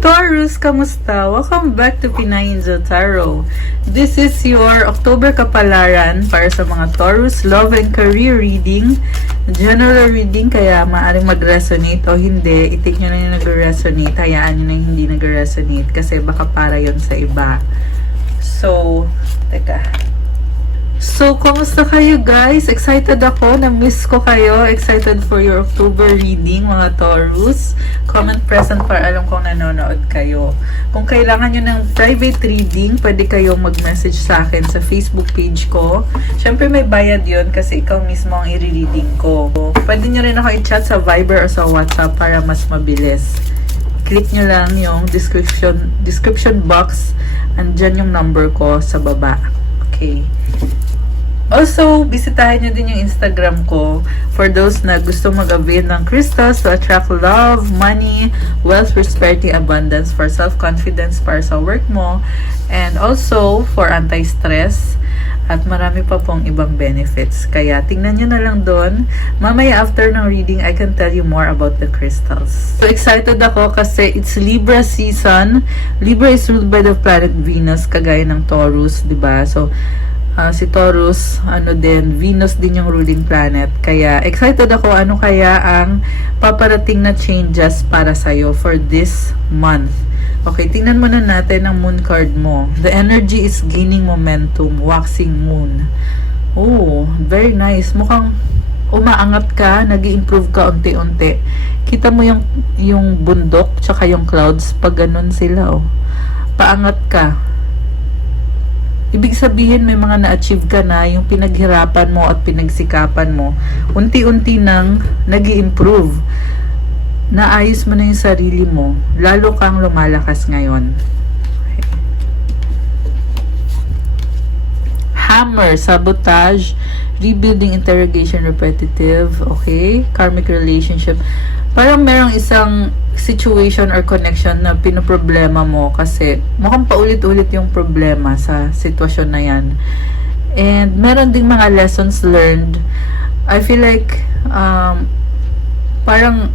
Taurus, kamusta? Welcome back to Pinay Angel Tarot. This is your October kapalaran para sa mga Taurus love and career reading. General reading, kaya maaaring mag-resonate o hindi. I-take nyo na yung nag-resonate. Hayaan nyo na yung hindi nag-resonate kasi baka para yon sa iba. So, teka. So, kumusta kayo guys? Excited ako. Na-miss ko kayo. Excited for your October reading, mga Taurus. Comment present para alam kong nanonood kayo. Kung kailangan nyo ng private reading, pwede kayong mag-message sa akin sa Facebook page ko. Syempre may bayad yon kasi ikaw mismo ang i-reading ko. Pwede nyo rin ako i-chat sa Viber o sa WhatsApp para mas mabilis. Click nyo lang yung description box. Andyan yung number ko sa baba. Okay. Also, bisitahin nyo din yung Instagram ko for those na gusto mag-avail ng crystals to attract love, money, wealth, prosperity, abundance, for self-confidence para sa work mo, and also for anti-stress, at marami pa pong ibang benefits. Kaya tingnan nyo na lang doon. Mamaya after ng reading, I can tell you more about the crystals. So excited ako kasi it's Libra season. Libra is ruled by the planet Venus, kagaya ng Taurus, diba? So, si Taurus, Venus din yung ruling planet. Kaya, excited ako ano kaya ang paparating na changes para sa'yo for this month. Okay, tingnan muna natin ang moon card mo. The energy is gaining momentum, waxing moon. Oh, very nice. Mukhang umaangat ka, nag-i-improve ka unti-unti. Kita mo yung bundok, tsaka yung clouds, pag ganun sila, oh. Paangat ka. Ibig sabihin may mga na-achieve ka na, yung pinaghirapan mo at pinagsikapan mo, unti-unti nang nag-i-improve. Naayos mo na yung sarili mo, lalo kang lumalakas ngayon. Okay. Hammer, sabotage, rebuilding, interrogation, repetitive, okay? Karmic relationship. Parang merong isang situation or connection na pinoproblema mo kasi mukhang paulit-ulit yung problema sa sitwasyon na yan. And meron ding mga lessons learned. I feel like parang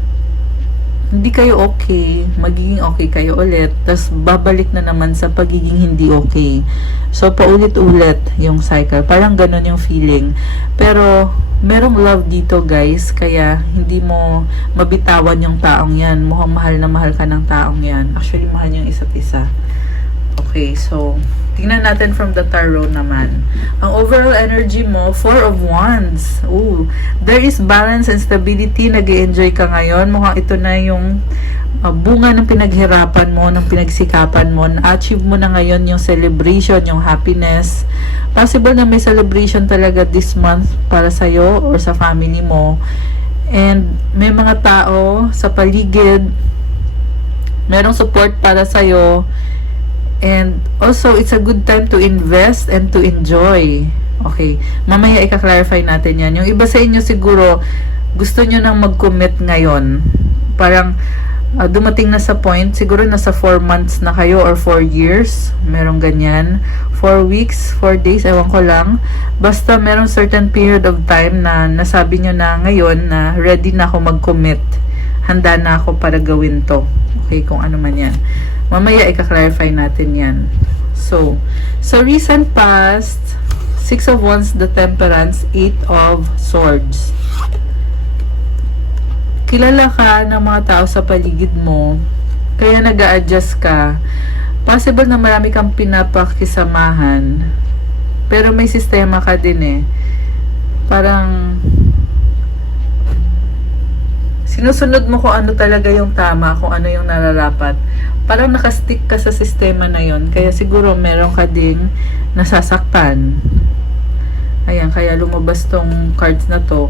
hindi kayo okay, magiging okay kayo ulit, tapos babalik na naman sa pagiging hindi okay. So paulit-ulit yung cycle, parang ganun yung feeling. Pero merong love dito guys, kaya hindi mo mabitawan yung taong yan. Mukhang mahal na mahal ka ng taong yan. Actually, mahal yung isa't isa. Okay, so tingnan natin from the tarot naman. Ang overall energy mo, 4 of Wands. Ooh, there is balance and stability. Nag-i-enjoy ka ngayon. Mukhang ito na yung bunga ng pinaghirapan mo, ng pinagsikapan mo. Na-achieve mo na ngayon yung celebration, yung happiness. Possible na may celebration talaga this month para sa'yo or sa family mo. And may mga tao sa paligid, merong support para sa'yo. And also, it's a good time to invest and to enjoy. Okay, mamaya i-clarify natin yan. Yung iba sa inyo siguro, gusto nyo nang mag-commit ngayon. Parang, dumating na sa point, siguro nasa 4 months na kayo or 4 years. Merong ganyan. 4 weeks, 4 days, ewan ko lang. Basta merong certain period of time na nasabi nyo na ngayon na ready na ako mag-commit. Handa na ako para gawin to. Okay, kung ano man yan. Mamaya i-clarify natin yan. So, sa recent past, 6 of Wands, the Temperance, 8 of Swords. Kilala ka ng mga tao sa paligid mo, kaya nag-a-adjust ka. Possible na marami kang pinapakisamahan, pero may sistema ka din eh. Parang sinusunod mo kung ano talaga yung tama, kung ano yung nararapat. Parang nakastick ka sa sistema na yon, kaya siguro meron ka ding nasasaktan. Ayan, kaya lumabas tong cards na to.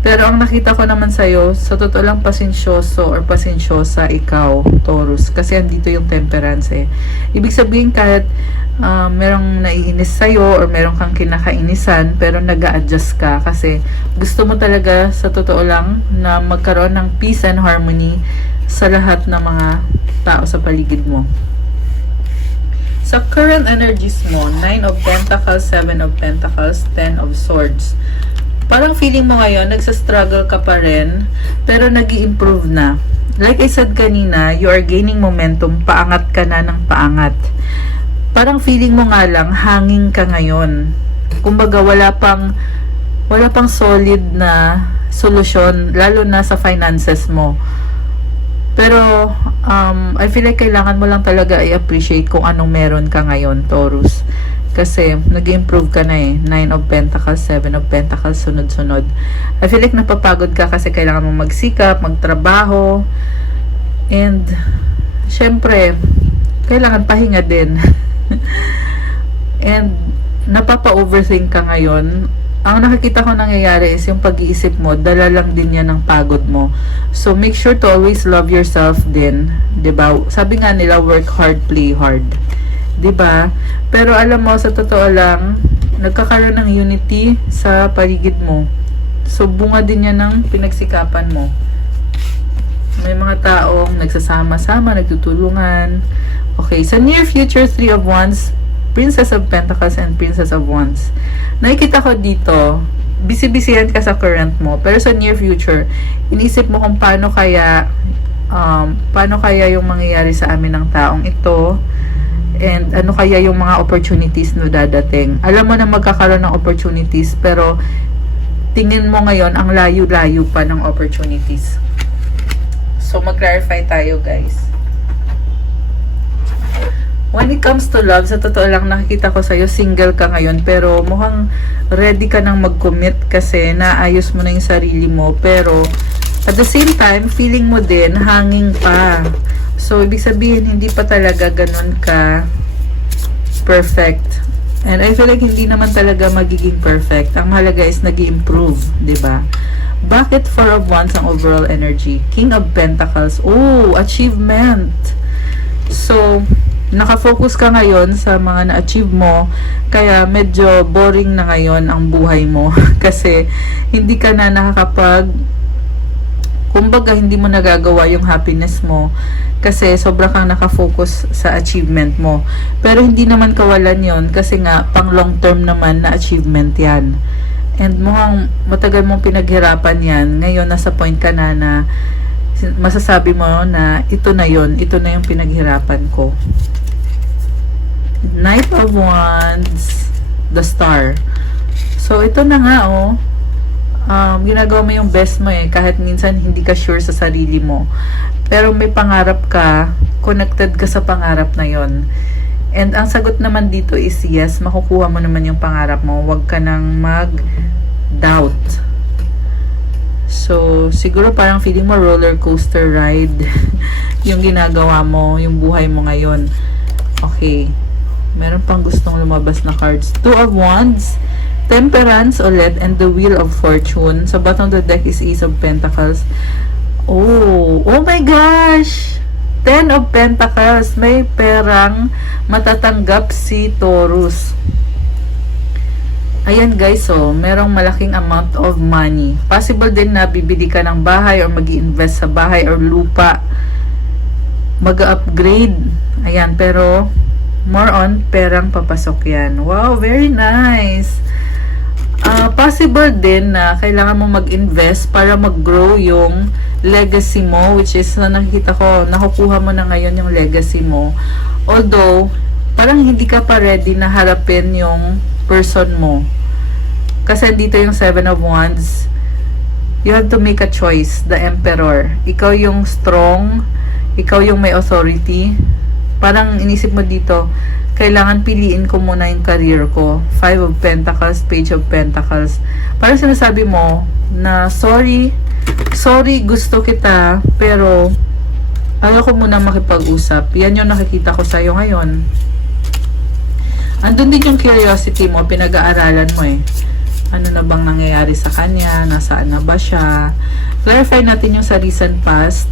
Pero ang nakita ko naman sa'yo, sa totoo lang pasensyoso or pasensyosa ikaw, Taurus. Kasi andito yung Temperance eh. Ibig sabihin kahit merong naiinis sa'yo or merong kang kinakainisan, pero nag-a-adjust ka kasi gusto mo talaga sa totoo lang na magkaroon ng peace and harmony sa lahat ng mga tao sa paligid mo. Sa current energies mo, 9 of Pentacles, 7 of Pentacles, 10 of Swords. Parang feeling mo ngayon, nagsa-struggle ka pa rin, pero nag-i-improve na. Like I said kanina, you are gaining momentum, paangat ka na ng paangat. Parang feeling mo nga lang, hanging ka ngayon. Kumbaga, wala pang solid na solusyon, lalo na sa finances mo. Pero, I feel like kailangan mo lang talaga i-appreciate kung anong meron ka ngayon, Taurus. Kasi, nag-improve ka na eh. 9 of Pentacles, 7 of Pentacles, sunod-sunod. I feel like napapagod ka kasi kailangan mo magsikap, magtrabaho. And, syempre, kailangan pahinga din. And, napapa-overthink ka ngayon. Ang nakikita ko nangyayari is yung pag-iisip mo, dala lang din yan ng pagod mo. So, make sure to always love yourself din. 'Di ba? Sabi nga nila, work hard, play hard. 'Di ba? Pero alam mo, sa totoo lang, nagkakaroon ng unity sa paligid mo. So, bunga din yan ng pinagsikapan mo. May mga taong nagsasama-sama, nagtutulungan. Okay, sa near future, 3 of Wands, Princess of Pentacles and Princess of Wands. Nakikita ko dito, busy-busyhan ka sa current mo, pero sa near future, inisip mo kung paano kaya yung mangyayari sa amin ng taong ito, and ano kaya yung mga opportunities na dadating. Alam mo na magkakaroon ng opportunities, pero tingin mo ngayon ang layo-layo pa ng opportunities. So, mag-clarify tayo, guys. When it comes to love, sa totoo lang nakikita ko sa'yo, single ka ngayon, pero mukhang ready ka nang mag-commit kasi naayos mo na yung sarili mo, pero at the same time, feeling mo din, hanging pa. So, ibig sabihin, hindi pa talaga ganun ka perfect. And I feel like hindi naman talaga magiging perfect. Ang mahalaga is nag-i-improve, 'di ba? Bakit 4 of Wands ang overall energy? King of Pentacles. Oh, achievement. So, nakafocus ka ngayon sa mga na-achieve mo, kaya medyo boring na ngayon ang buhay mo kasi hindi ka na kumbaga hindi mo nagagawa yung happiness mo kasi sobra kang nakafocus sa achievement mo. Pero hindi naman kawalan yon kasi nga pang long term naman na achievement yan. And mukhang matagal mong pinaghirapan yan. Ngayon nasa point ka na masasabi mo na ito na yung pinaghirapan ko. Knight of Wands, the Star. So, ito na nga, ginagawa mo yung best mo kahit minsan hindi ka sure sa sarili mo. Pero may pangarap ka, connected ka sa pangarap na yon. And ang sagot naman dito is yes, makukuha mo naman yung pangarap mo. Huwag ka nang mag-doubt. So, siguro parang feeling mo roller coaster ride yung ginagawa mo, yung buhay mo ngayon. Okay. Meron pang gustong lumabas na cards. 2 of Wands, Temperance ulit, and the Wheel of Fortune. Sa bottom of the deck is Ace of Pentacles. Oh my gosh! 10 of Pentacles. May perang matatanggap si Taurus. Ayan guys, merong malaking amount of money. Possible din na bibili ka ng bahay or mag-i-invest sa bahay or lupa. Mag-upgrade. Ayan, pero more on perang papasok yan. Wow, very nice. Possible din na kailangan mo mag-invest para mag-grow yung legacy mo, which is na nakikita ko, nakukuha mo na ngayon yung legacy mo. Although, parang hindi ka pa ready na harapin yung person mo. Kasi dito yung 7 of Wands, you have to make a choice, the Emperor. Ikaw yung strong, ikaw yung may authority. Parang inisip mo dito, kailangan piliin ko muna yung career ko. 5 of Pentacles, Page of Pentacles. Parang sinasabi mo na sorry, gusto kita, pero ayoko muna makipag-usap. Yan yung nakikita ko sa'yo ngayon. Andun din yung curiosity mo, pinag-aaralan mo Ano na bang nangyayari sa kanya? Nasaan na ba siya? Clarify natin yung sa recent past,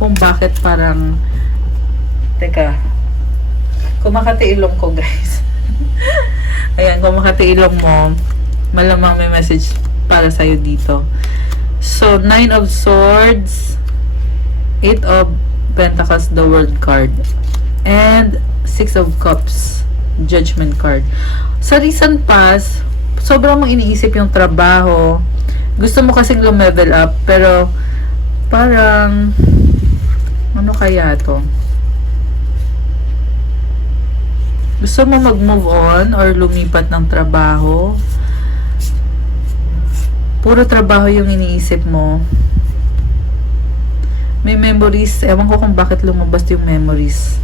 kung bakit parang teka, kumakati ilong ko guys. Ayan, kumakati ilong mo, malamang may message para sa'yo dito. So, 9 of Swords, 8 of Pentacles, the World card, and 6 of Cups, Judgment card. Sa recent past, sobrang mong iniisip yung trabaho. Gusto mo kasing lumevel up, pero parang ano kaya to? Gusto mo mag-move on or lumipat ng trabaho? Puro trabaho yung iniisip mo. May memories. Ewan ko kung bakit lumabas yung memories.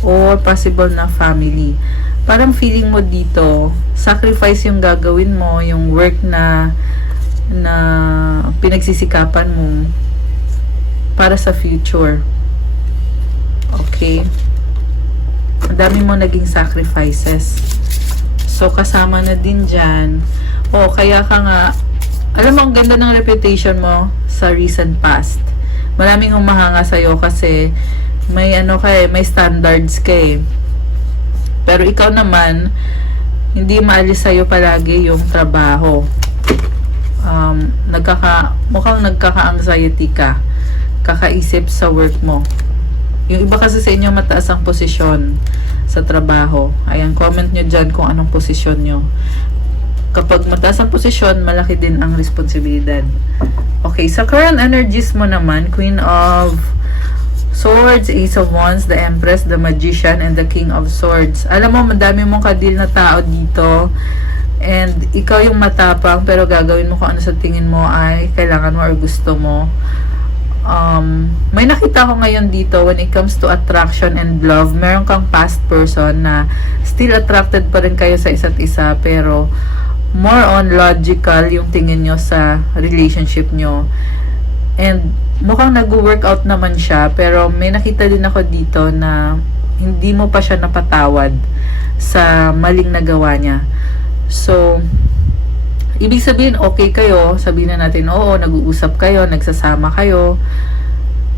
Or possible na family. Parang feeling mo dito, sacrifice yung gagawin mo, yung work na pinagsisikapan mo para sa future. Okay? Ang dami mo naging sacrifices. So, kasama na din dyan. O, kaya ka nga, alam mo, ang ganda ng reputation mo sa recent past. Maraming humahanga sa'yo kasi may ano ka eh, may standards ka eh. Pero ikaw naman, hindi maalis sa'yo palagi yung trabaho. Mukhang nagkaka-anxiety ka. Kakaisip sa work mo. Yung iba kasi sa inyo mataas ang posisyon sa trabaho. Ayan, comment nyo dyan kung anong posisyon nyo. Kapag mataas ang posisyon, malaki din ang responsibilidad. Okay, sa current energies mo naman, Queen of Swords, Ace of Wands, the Empress, the Magician, and the King of Swords. Alam mo, madami mong kadil na tao dito. And ikaw yung matapang, pero gagawin mo kung ano sa tingin mo ay kailangan mo or gusto mo. May nakita ko ngayon dito when it comes to attraction and love, meron kang past person na still attracted pa rin kayo sa isa't isa, pero more on logical yung tingin nyo sa relationship nyo. And mukhang nag-workout naman siya, pero may nakita din ako dito na hindi mo pa siya napatawad sa maling nagawa niya. So, ibig sabihin, okay kayo, sabihin na natin, oo, nag-uusap kayo, nagsasama kayo,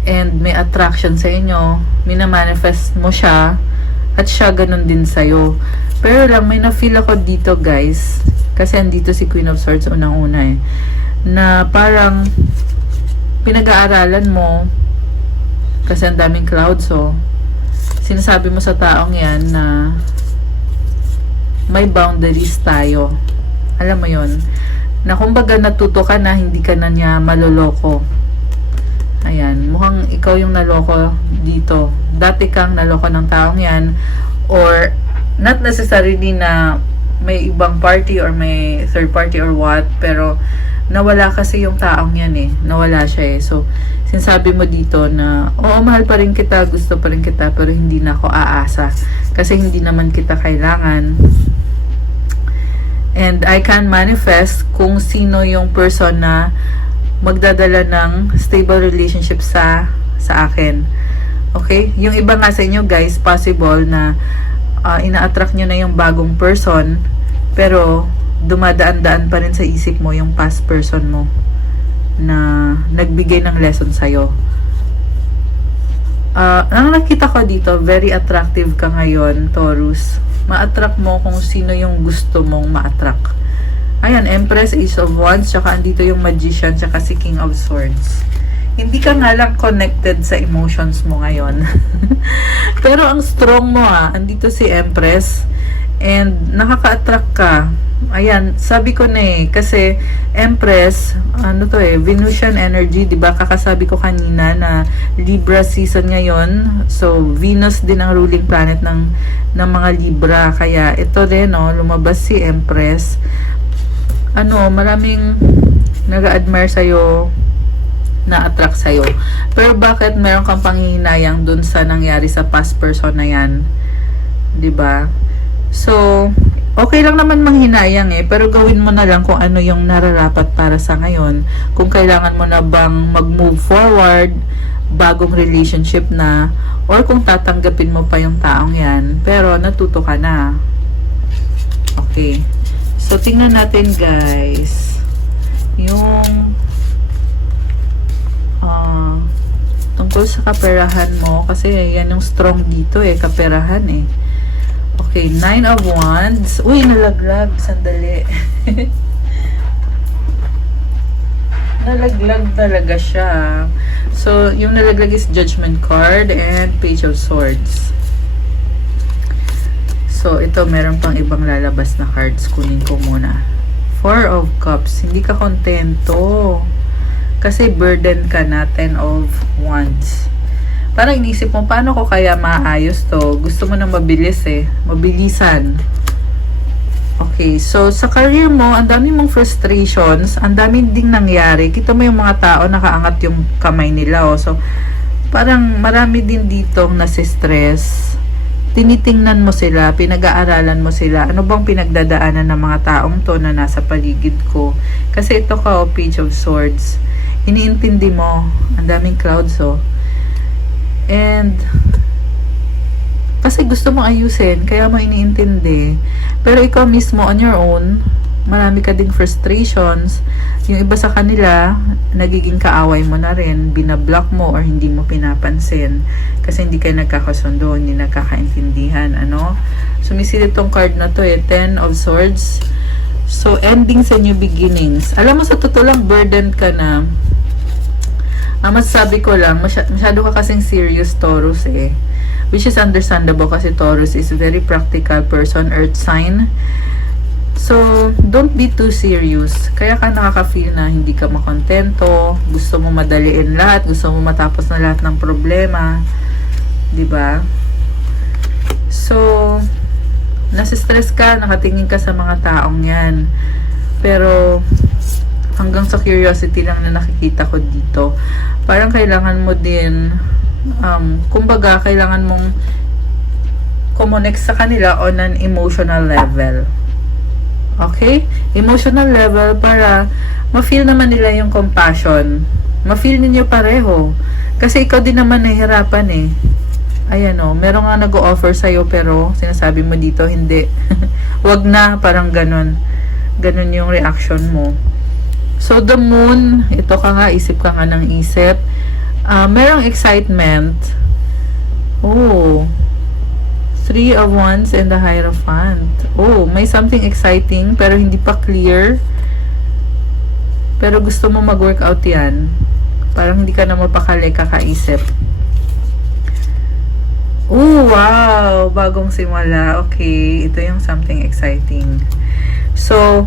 and may attraction sa inyo, minamanifest mo siya, at siya ganun din sa'yo. Pero lang, may na-feel ako dito, guys, kasi andito si Queen of Swords unang-una eh, na parang pinag-aaralan mo, kasi ang daming clouds, so, sinasabi mo sa taong yan na may boundaries tayo. Alam mo yon, na kumbaga natuto ka na, hindi ka na niya maloloko. Ayan, mukhang ikaw yung naloko dito. Dati kang naloko ng taong yan, or not necessarily na may ibang party or may third party or what, pero nawala kasi yung taong yan eh. Nawala siya eh. So, sinasabi mo dito na, oo, mahal pa rin kita, gusto pa rin kita, pero hindi na ako aasa. Kasi hindi naman kita kailangan. And I can manifest kung sino yung person na magdadala ng stable relationship sa akin. Okay? Yung iba nga sa inyo, guys, possible na ina-attract nyo na yung bagong person, pero dumadaan-daan pa rin sa isip mo yung past person mo na nagbigay ng lesson sa'yo. Ang nakita ko dito, very attractive ka ngayon, Taurus. Ma-attract mo kung sino yung gusto mong ma-attract. Ayan, Empress, Ace of Wands, tsaka andito yung Magician, tsaka si King of Swords. Hindi ka nga lang connected sa emotions mo ngayon. Pero ang strong mo andito si Empress, and nakaka-attract ka. Ayan, sabi ko na eh, kasi Empress, ano to eh, Venusian energy, diba? Kakasabi ko kanina na Libra season ngayon. So, Venus din ang ruling planet ng mga Libra. Kaya ito rin, lumabas si Empress. Maraming nag-admire sa'yo, na-attract sa'yo. Pero bakit meron kang panghihinayang dun sa nangyari sa past person na yan? Diba? So, okay lang naman manghinayang eh, pero gawin mo na lang kung ano yung nararapat para sa ngayon. Kung kailangan mo na bang mag-move forward, bagong relationship na, or kung tatanggapin mo pa yung taong yan, pero natuto ka na. Okay. So, tingnan natin, guys, yung tungkol sa kaperahan mo, kasi yan yung strong dito eh, kaperahan eh. Okay, 9 of Wands. Uy, nalaglag. Sandali. Nalaglag talaga siya. So, yung nalaglag is Judgment card and Page of Swords. So, ito, meron pang ibang lalabas na cards. Kunin ko muna. Four of Cups. Hindi ka kontento. Kasi burden ka na. 10 of Wands. Parang inisip mo, paano ko kaya maayos to? Gusto mo na mabilis eh. Mabilisan. Okay, so sa career mo, ang dami mong frustrations, ang dami ding nangyari. Kita mo yung mga tao, nakaangat yung kamay nila. Oh. So, parang marami din ditong nasi-stress. Tinitingnan mo sila, pinag-aaralan mo sila. Ano bang pinagdadaanan ng mga taong to na nasa paligid ko? Kasi ito ka, oh, Page of Swords. Iniintindi mo. Ang daming clouds, oh. And kasi gusto mong ayusin, kaya mo iniintindi. Pero ikaw mismo on your own, marami ka ding frustrations. Yung iba sa kanila, nagiging kaaway mo na rin, binablock mo or hindi mo pinapansin. Kasi hindi kayo nagkakasundo, hindi nagkakaintindihan, ano? Sumisilip tong card na to eh, 10 of Swords. So, ending sa new beginnings. Alam mo, sa totoo lang, burdened ka na. Masasabi ko lang, masyado ka kasing serious, Taurus eh. Which is understandable kasi Taurus is a very practical person, earth sign. So, don't be too serious. Kaya ka nakaka-feel na hindi ka makontento, gusto mo madaliin lahat, gusto mo matapos na lahat ng problema. 'Di ba? So, nasa-stress ka, nakatingin ka sa mga taong yan. Pero, hanggang sa curiosity lang na nakikita ko dito. Parang kailangan mo din kumbaga, kailangan mong connect sa kanila on an emotional level. Okay? Emotional level para ma-feel naman nila yung compassion. Ma-feel ninyo pareho. Kasi ikaw din naman nahihirapan eh. Ayan o, meron nga nag-o-offer sa'yo pero sinasabi mo dito, hindi. Wag na, parang ganun. Ganun yung reaction mo. So, the moon, ito ka nga, isip ka nga ng isip. Merong excitement. Oh. 3 of Wands and the Hierophant. Oh, may something exciting pero hindi pa clear. Pero gusto mo mag-workout yan. Parang hindi ka na mapakali, kakaisip. Oh, wow! Bagong simula. Okay, ito yung something exciting. So,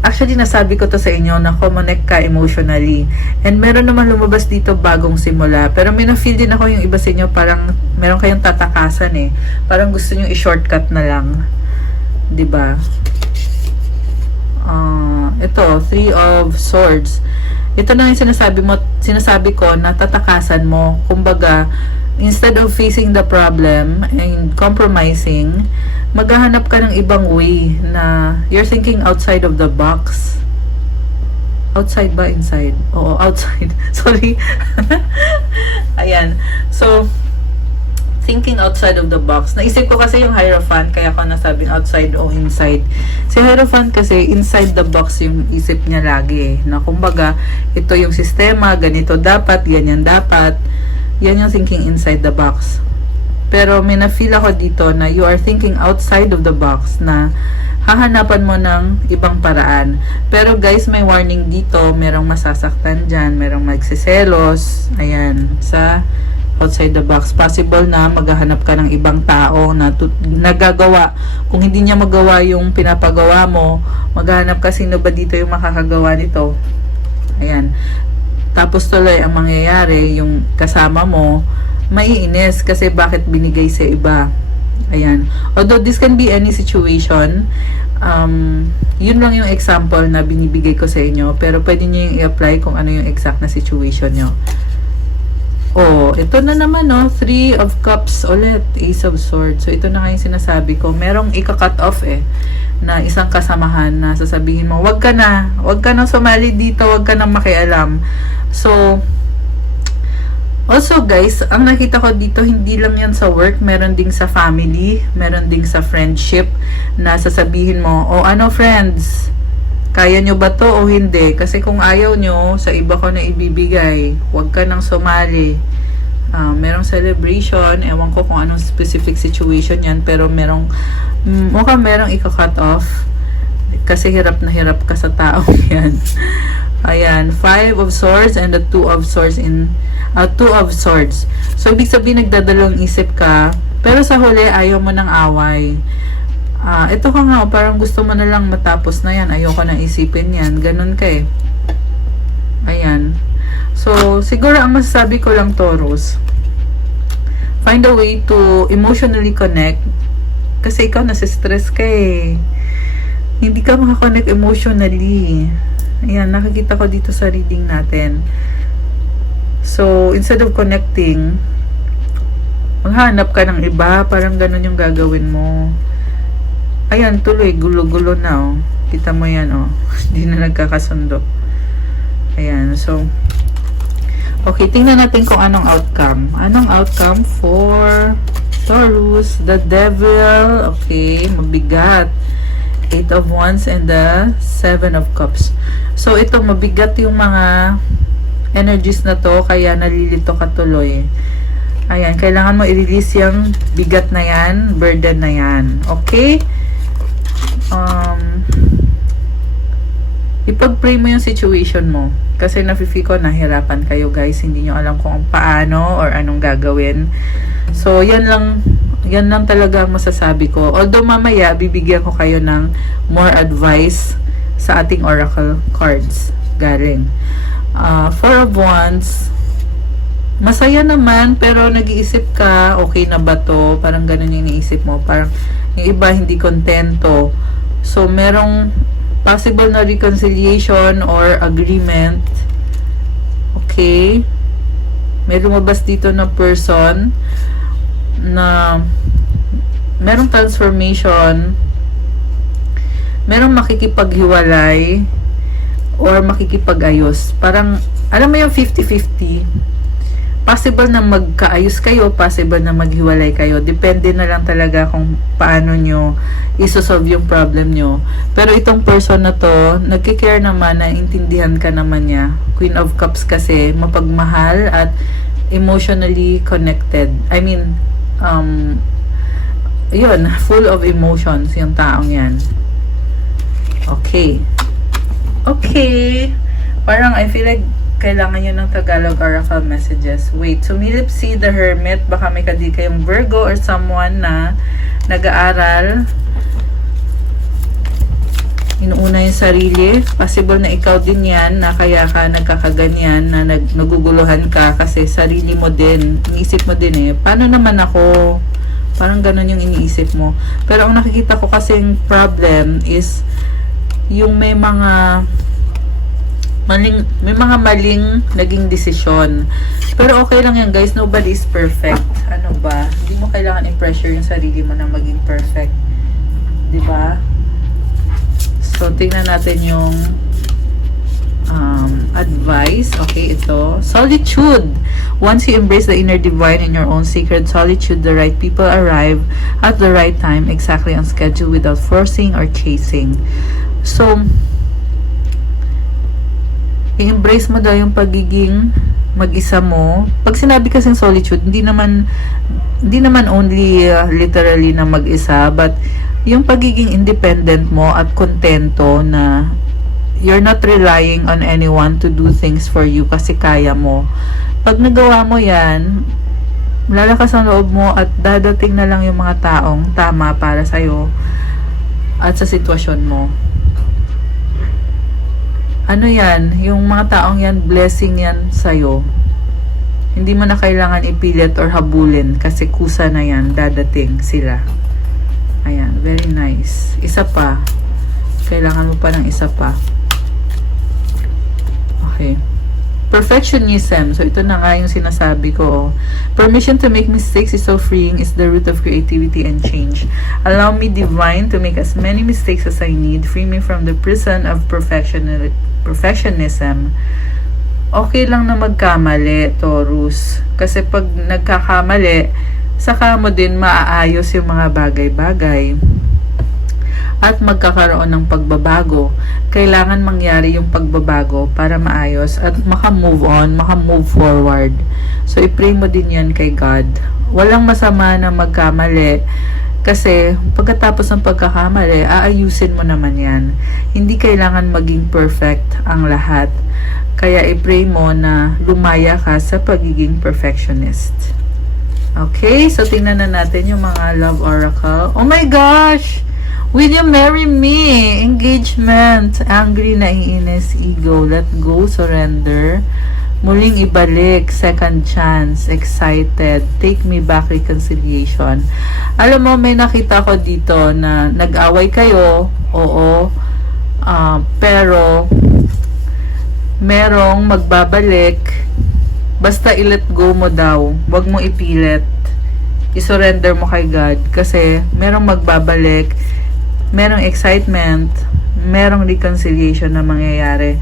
actually, nasabi ko to sa inyo na connect ka emotionally. And meron naman lumabas dito bagong simula. Pero may na-feel din ako yung iba sa inyo, parang meron kayong tatakasan eh. Parang gusto nyo i-shortcut na lang. 'Di ba? Ito, 3 of Swords. Ito na yung sinasabi ko na tatakasan mo. Kumbaga, instead of facing the problem and compromising, maghahanap ka ng ibang way na you're thinking outside of the box. Outside ba? Inside? Oo, outside. Sorry. Ayan. So, thinking outside of the box. Naisip ko kasi yung Hierophant, kaya ko nasabing outside o inside. Si Hierophant kasi, inside the box yung isip niya lagi. Na kumbaga, ito yung sistema, ganito dapat, ganyan dapat. Yan yung thinking inside the box. Pero may na-feel ako dito na you are thinking outside of the box, na hahanapan mo ng ibang paraan. Pero guys, may warning dito, merong masasaktan dyan, merong magsiselos, ayan, sa outside the box. Possible na maghahanap ka ng ibang tao na nagagawa. Kung hindi niya magawa yung pinapagawa mo, maghahanap ka sino ba dito yung makakagawa nito. Ayan. Tapos tuloy ang mangyayari, yung kasama mo, maiinis kasi bakit binigay sa iba. Ayan. Although this can be any situation, yun lang yung example na binibigay ko sa inyo, pero pwede nyo yung i-apply kung ano yung exact na situation nyo. Oh, ito na naman, no? 3 of Cups ulit, Ace of Swords. So, ito na nga yung sinasabi ko. Merong ika-cut off eh, na isang kasamahan na sasabihin mo, wag ka na sumali dito, wag ka na makialam. So, also guys, ang nakita ko dito, hindi lang yan sa work, meron ding sa family, meron ding sa friendship, na sasabihin mo, oh ano friends, kaya nyo ba to o hindi? Kasi kung ayaw nyo, sa iba ko na ibibigay, huwag ka nang sumali. Merong celebration, ewan ko kung anong specific situation yan, pero mukhang merong ika-cut off, kasi hirap na hirap ka sa tao yan. Ayan, 5 of swords and the 2 of swords two of swords. So, ibig sabihin, nagdadalawang isip ka, pero sa huli, ayaw mo ng away. Ito ka nga, parang gusto mo na lang matapos na yan. Ayoko nang isipin yan. Ganun ka eh. Ayan. So, siguro ang masasabi ko lang, Taurus, find a way to emotionally connect. Kasi ikaw nasistress ka eh. Hindi ka makakonect emotionally. Ayan, nakikita ko dito sa reading natin. So, instead of connecting, maghanap ka ng iba. Parang ganun yung gagawin mo. Ayan, tuloy. Gulo-gulo na, oh. Kita mo yan, oh. Hindi na nagkakasundo. Ayan, so, okay, tingnan natin kung anong outcome. Anong outcome for Taurus? The Devil. Okay, mabigat. 8 of Wands and the 7 of Cups. So, ito, mabigat yung mga energies na to, kaya nalilito ka tuloy. Ayan, kailangan mo i-release yung bigat na yan, burden na yan. Okay? Ipag-pray mo yung situation mo. Kasi nafe-feel ko nahirapan kayo guys. Hindi nyo alam kung paano or anong gagawin. So, yan lang talaga ang masasabi ko. Although mamaya, bibigyan ko kayo ng more advice sa ating oracle cards. Galing. 4 of Wands. Masaya naman, pero nag-iisip ka, okay na ba to? Parang ganun yung iniisip mo. Parang yung iba hindi kontento. So, merong possible na reconciliation or agreement. Okay. May lumabas dito na person na merong transformation, merong makikipaghiwalay or makikipag-ayos. Parang, alam mo yung 50-50, possible na magkaayos kayo, possible na maghiwalay kayo. Depende na lang talaga kung paano nyo isosolve yung problem nyo. Pero itong person na to, nagkikare naman, na intindihan ka naman niya. Queen of Cups kasi, mapagmahal at emotionally connected. I mean, yun, full of emotions yung taong yan. Okay. Okay. Parang I feel like kailangan nyo ng Tagalog oracle messages. Wait, sumilip si the Hermit. Baka may kayong Virgo or someone na nag-aaral. Inuuna yung sarili. Possible na ikaw din yan, na kaya ka nagkakaganyan, na naguguluhan ka kasi sarili mo din. Iniisip mo din eh. Paano naman ako? Parang ganun yung iniisip mo. Pero ang nakikita ko kasing problem is yung may mga maling naging desisyon. Pero okay lang yan guys, nobody is perfect. Ano ba? Hindi mo kailangan i-pressure yung sarili mo na maging perfect. 'Di ba? So tingnan natin yung advice. Okay, ito. Solitude. Once you embrace the inner divine in your own sacred solitude, the right people arrive at the right time, exactly on schedule, without forcing or chasing. So, i-embrace mo daw yung pagiging mag-isa mo. Pag sinabi kasing solitude, hindi naman only literally na mag-isa, but yung pagiging independent mo at kontento na you're not relying on anyone to do things for you kasi kaya mo. Pag nagawa mo yan, lalakas ang loob mo at dadating na lang yung mga taong tama para sa'yo at sa sitwasyon mo. Ano yan? Yung mga taong yan, blessing yan sa'yo. Hindi mo na kailangan ipilit or habulin kasi kusa na yan, dadating sila. Ayan, very nice. Isa pa. Kailangan mo pa ng isa pa. Okay. Perfectionism. So, ito na nga yung sinasabi ko. Permission to make mistakes is so freeing, is the root of creativity and change. Allow me, divine, to make as many mistakes as I need. Free me from the prison of perfectionism. Okay lang na magkamali, Taurus. Kasi pag nagkakamali, saka mo din maaayos yung mga bagay-bagay. At magkakaroon ng pagbabago. Kailangan mangyari yung pagbabago para maayos at maka-move on, maka-move forward. So, i-pray mo din yan kay God. Walang masama na magkamali kasi pagkatapos ng pagkakamali, aayusin mo naman yan. Hindi kailangan maging perfect ang lahat. Kaya i-pray mo na lumaya ka sa pagiging perfectionist. Okay, so tingnan na natin yung mga love oracle. Oh my gosh! Will you marry me? Engagement. Angry, naiinis, ego. Let go, surrender. Muling ibalik, second chance, excited, take me back, reconciliation. Alam mo, may nakita ko dito na nag-away kayo, oo, pero merong magbabalik. Basta i-let go mo daw. Huwag mo ipilit. I-surrender mo kay God. Kasi merong magbabalik. Merong excitement. Merong reconciliation na mangyayari.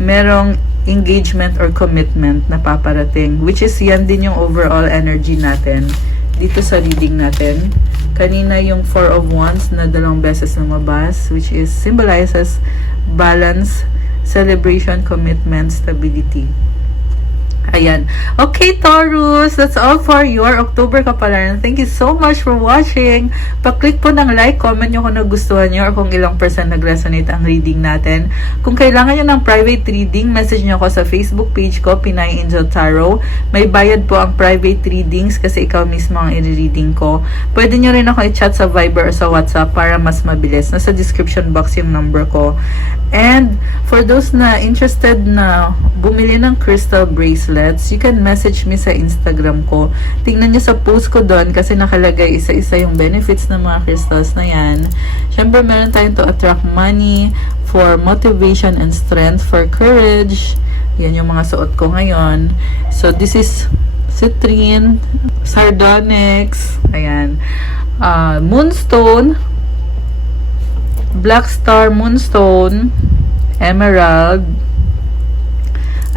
Merong engagement or commitment na paparating. Which is yan din yung overall energy natin. Dito sa reading natin. Kanina yung Four of Wands na 2 beses lumabas. Which is symbolizes balance, celebration, commitment, stability. Ayan. Okay, Taurus, that's all for your October kapalaran. Thank you so much for watching. Pa-click po ng like, comment nyo kung nagustuhan nyo or kung ilang percent nag-resonate ang reading natin. Kung kailangan nyo ng private reading, message nyo ako sa Facebook page ko, Pinay Angel Tarot. May bayad po ang private readings kasi ikaw mismo ang i-reading ko. Pwede nyo rin ako i-chat sa Viber or sa WhatsApp para mas mabilis. Nasa description box yung number ko. And for those na interested na bumili ng crystal bracelets, you can message me sa Instagram ko. Tingnan nyo sa post ko doon kasi nakalagay isa-isa yung benefits ng mga crystals na yan. Syempre meron tayong to attract money, for motivation and strength, for courage. Yan yung mga suot ko ngayon. So this is citrine, sardonyx, ayan, moonstone, black star moonstone, emerald.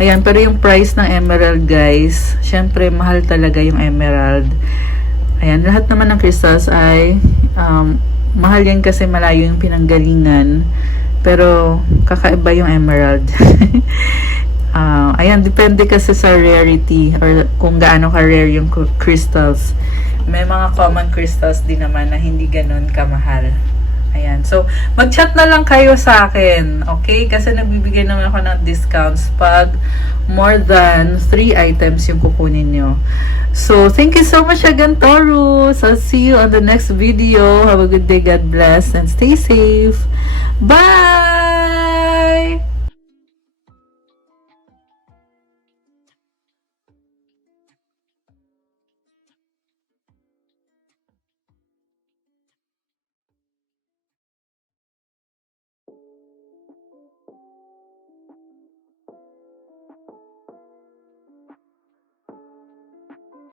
Ayan, pero yung price ng emerald, guys, syempre mahal talaga yung emerald. Ayan, lahat naman ng crystals ay mahal yan kasi malayo yung pinanggalingan. Pero kakaiba yung emerald. Ayan, depende kasi sa rarity or kung gaano ka-rare yung crystals. May mga common crystals din naman na hindi ganun kamahal. Ayan. So, mag-chat na lang kayo sa akin. Okay? Kasi nagbibigay naman ako ng discounts pag more than 3 items yung kukunin nyo. So, thank you so much again, Taurus. I'll see you on the next video. Have a good day. God bless. And stay safe. Bye!